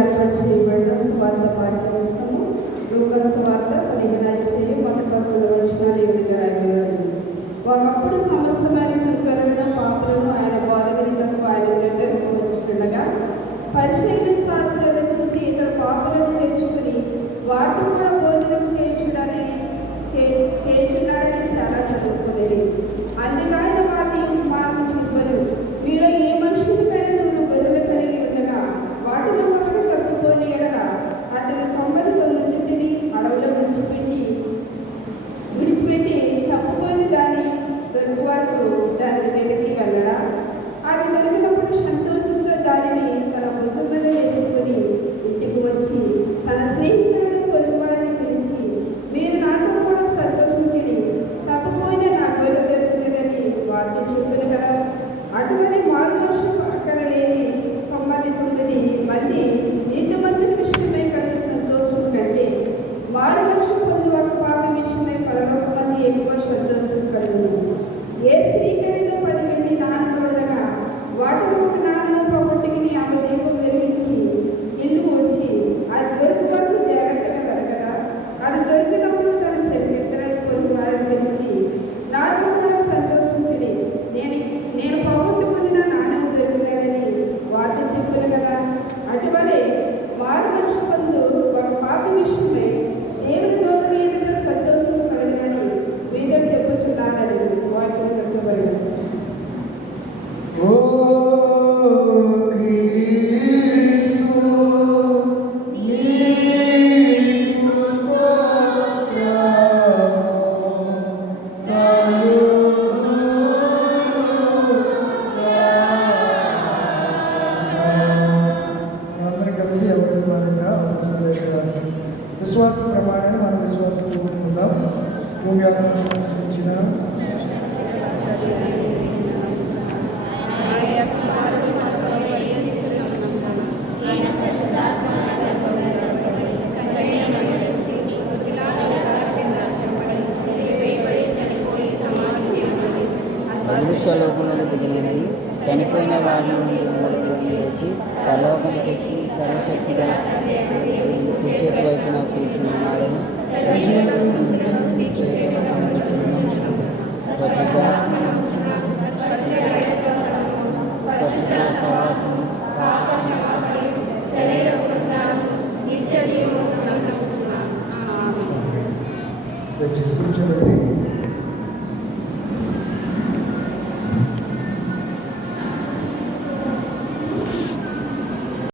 ఏర్పాటు చేయబడిన స్వార్థ పాఠ్యాంశము లూకా సువార్త 15వ అధ్యాయం 11 వచనాలు ఈ విధంగా రాయబడి, ఒకప్పుడు సమస్తమైన సుంకరులను పాపులను ఆయన బోధ వినుటకు ఆయన దగ్గరకు వచ్చుచుండగా పరిసయ్యులు శాస్త్రులను చూసి ఇతడు పాపులను చేర్చుకుని వారితో కూడా భోజనం చేయుచున్నాడని చాలా చదువుకునేది. అందుకైన వారిని ఉపమానం చెప్పను, మీలో ఏ మనుషులకైనా నువ్వు గొర్రెలు కలిగి ఉండగా వాటిలో ఒకటి తప్పిపోని ఎడల అతను 99 అడవిలో విడిచిపెట్టి తప్పుకొని దాన్ని దొరికి వరకు దాని మీదకి వెళ్ళడా? అది దొరికినప్పుడు సంతోషంతో దానిని తన భుజం మీద వేసుకొని ఇంటికి వచ్చి తన స్నేహితులను పొరుగువారిని పిలిచి, మీరు నాతో కూడా సంతోషించండి, తప్పిపోయిన నా గొర్రె దొరికినదని వార్త చెప్పాను కదా. అటువంటి మారుమోషం అక్కరలేని 99 మంది నీతిమంతుల విషయమై కలిగి సంతోషం కంటే మారుమోషం పొంది ఒక పాప విషయమై 11 మంది ఎక్కువ సంతోషం కలుగును. ఏ స్త్రీకైనా 10 వెండి నాణెములు ఉండగా వాటిలో ఒక నాణెము పోగొట్టుకుని ఆమె దీపం వెలిగించి ఇల్లు ఊడ్చి అది దొరికి వరకు జాగ్రత్తగా వెతకదా? అది దొరికినప్పుడు తన ఇతరులను పొరుగు వారిని పిలిచి, నాతో కూడా సంతోషించండి, నేను పోగొట్టుకుని నాణెము దొరికినదని వార్త చెప్పాను కదా. అటువలే మారుమోషం పొందు ఒక పాప విషయమై దేవుని దూతల ఎదుట సంతోషం కలిగినని మీతో చెప్పుచున్నానని వాక్యం చెప్పబడింది. విశ్వాస ప్రమాణాన్ని మనం విశ్వాసం కోరుకుందాం. భూమి ఆకాశించిన మనుష్యలోకంలో దిగినవి చనిపోయిన వారి నుండి మూడుగా లేచి పరలోకముకెక్కి సర్వశక్తి గల కుచేతి వైపున కూర్చున్నాడని దయచేసి కూర్చోండి.